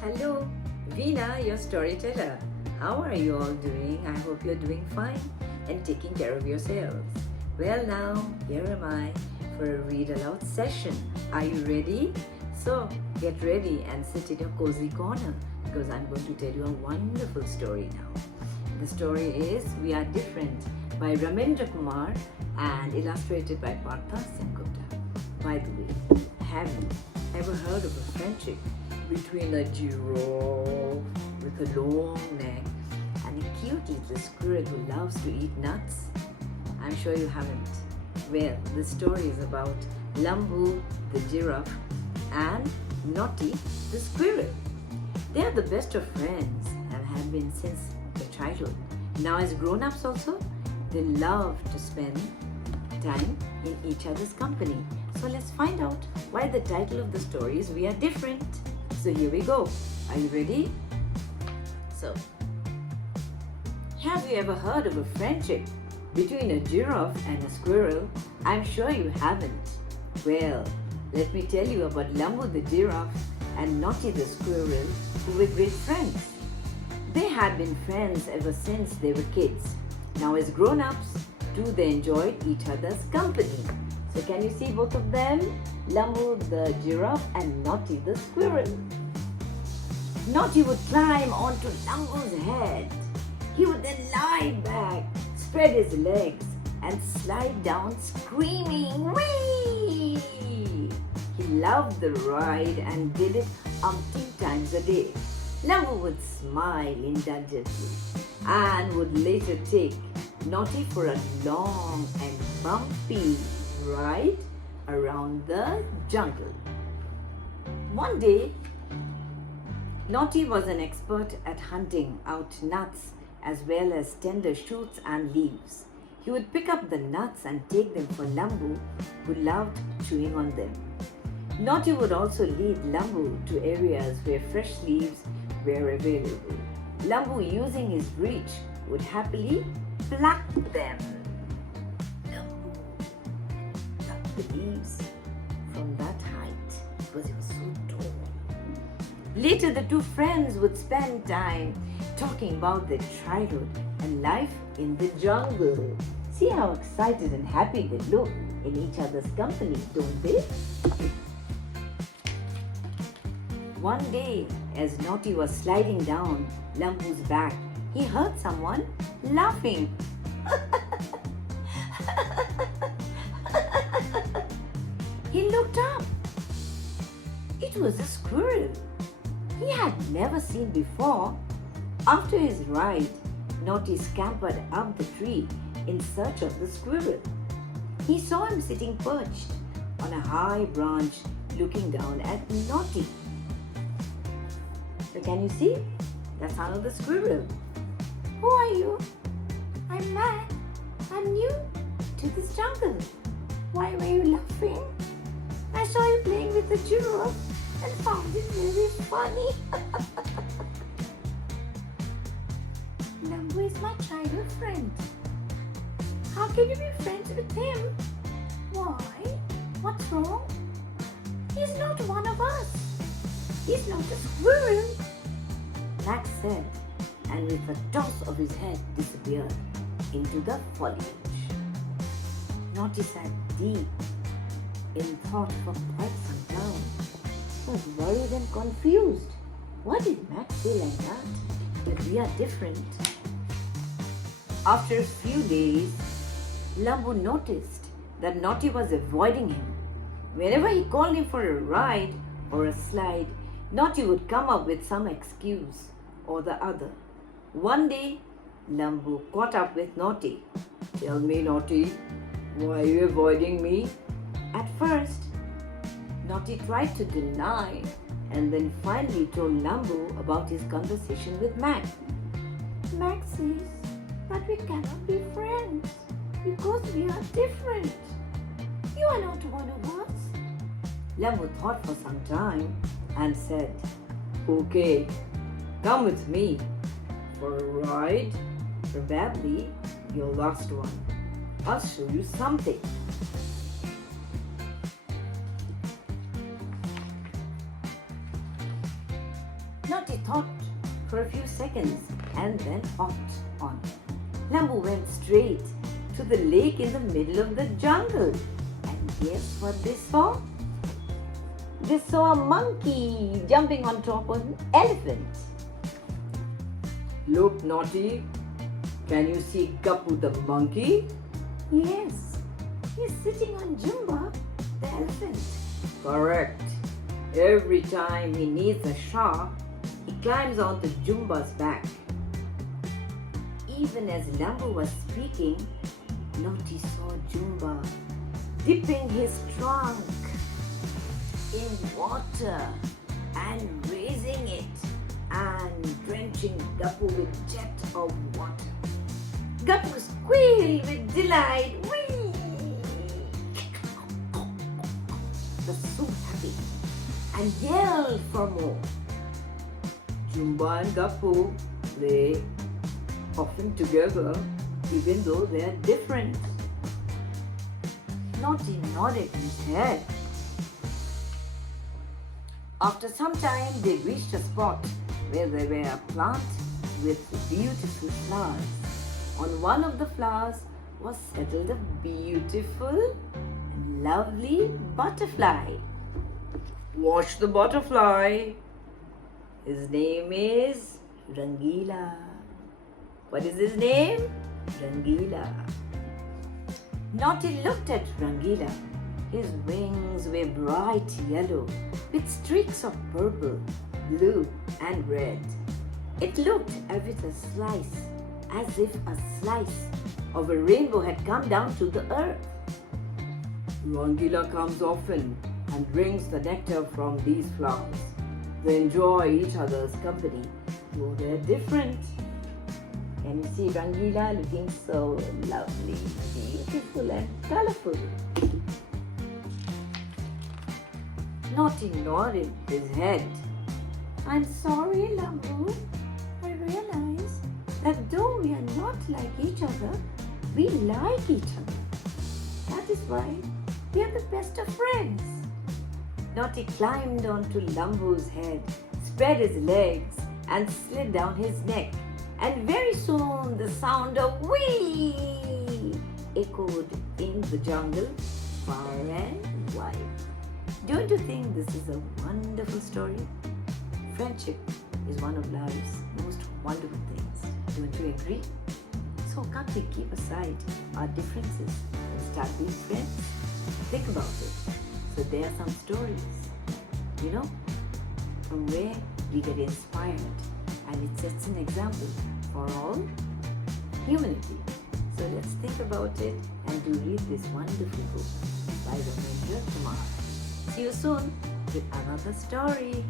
Hello, Veena, your storyteller. How are you all doing? I hope you're doing fine and taking care of yourselves. Well, now, here am I for a read aloud session. Are you ready? So, get ready and sit in your cozy corner because I'm going to tell you a wonderful story now. The story is We Are Different by Ramendra Kumar and illustrated by Partha Sengupta. By the way, have you ever heard of a friendship between a giraffe with a long neck and a cute little squirrel who loves to eat nuts? I'm sure you haven't. Well, the story is about Lambu, the giraffe, and Naughty, the squirrel. They are the best of friends and have been since their childhood. Now, as grown-ups also, they love to spend time in each other's company. So let's find out why the title of the story is We Are Different. So here we go. Are you ready? So, have you ever heard of a friendship between a giraffe and a squirrel? I'm sure you haven't. Well, let me tell you about Lambu the giraffe and Naughty the squirrel, who were great friends. They had been friends ever since they were kids. Now as grown-ups, too, they enjoyed each other's company. So can you see both of them? Lambu the giraffe and Naughty the squirrel. Naughty would climb onto Lambu's head. He would then lie back, spread his legs, and slide down screaming, "Whee!" He loved the ride and did it umpteen times a day. Lambu would smile indulgently and would later take Naughty for a long and bumpy ride around the jungle. One day, Naughty was an expert at hunting out nuts as well as tender shoots and leaves. He would pick up the nuts and take them for Lambu, who loved chewing on them. Naughty would also lead Lambu to areas where fresh leaves were available. Lambu, using his reach, would happily pluck them. Lambu plucked the leaves from that height because he was so tall. Later, the two friends would spend time talking about their childhood and life in the jungle. See how excited and happy they look in each other's company, don't they? One day, as Naughty was sliding down Lambu's back, he heard someone laughing. He looked up. It was a squirrel he had never seen before. After his ride, Naughty scampered up the tree in search of the squirrel. He saw him sitting perched on a high branch looking down at Naughty. So can you see? That's sound of the squirrel. Who are you? I'm Mac. I'm new to this jungle. Why were you laughing? I saw you playing with the giraffe and found it very funny. Lambu is my childhood friend. How can you be friends with him? Why? What's wrong? He's not one of us. He's not a squirrel. Max said, and with a toss of his head disappeared into the foliage. Naughty sat deep in thought for quite some time. He was worried and confused. What did Max say like that? That we are different. After a few days, Lambu noticed that Naughty was avoiding him. Whenever he called him for a ride or a slide, Naughty would come up with some excuse or the other. One day, Lambu caught up with Naughty. "Tell me, Naughty, why are you avoiding me?" At first, Naughty tried to deny and then finally told Lambu about his conversation with Max. "Max says that we cannot be friends because we are different. You are not one of us." Lambu thought for some time and said, "Okay, come with me for a ride. Probably your last one. I'll show you something." Naughty thought for a few seconds and then hopped on. Lambu went straight to the lake in the middle of the jungle. And guess what they saw? They saw a monkey jumping on top of an elephant. Look, Naughty. Can you see Gappu the monkey? Yes, he's sitting on Jumba, the elephant. Correct. Every time he needs a shower, he climbs onto Jumba's back. Even as Lambu was speaking, Naughty saw Jumba dipping his trunk in water and raising it and drenching Gappu with jet of water. Gappu squealed with delight. Whee! Was so happy and yelled for more. Jumba and Gappu play often together, even though they are different. Naughty nodded his head. After some time, they reached a spot where there were a plant with beautiful flowers. On one of the flowers was settled a beautiful and lovely butterfly. Watch the butterfly. His name is Rangila. What is his name? Rangila. Naughty looked at Rangila. His wings were bright yellow with streaks of purple, blue and red. It looked as if a slice of a rainbow had come down to the earth. Rangila comes often and drinks the nectar from these flowers. They enjoy each other's company, though they're different. Can you see Rangila looking so lovely, beautiful and colorful? Naughty nodded his head. I'm sorry, Lambu. I realize that though we are not like each other, we like each other. That is why we are the best of friends. Naughty climbed onto Lambu's head, spread his legs and slid down his neck. And very soon the sound of whee echoed in the jungle far and wide. Don't you think this is a wonderful story? Friendship is one of life's most wonderful things. Don't you agree? So can't we keep aside our differences and start being friends? Think about it. So there are some stories, from where we get inspired, and it sets an example for all humanity. So let's think about it and do read this wonderful book by Ramendra Kumar. See you soon with another story.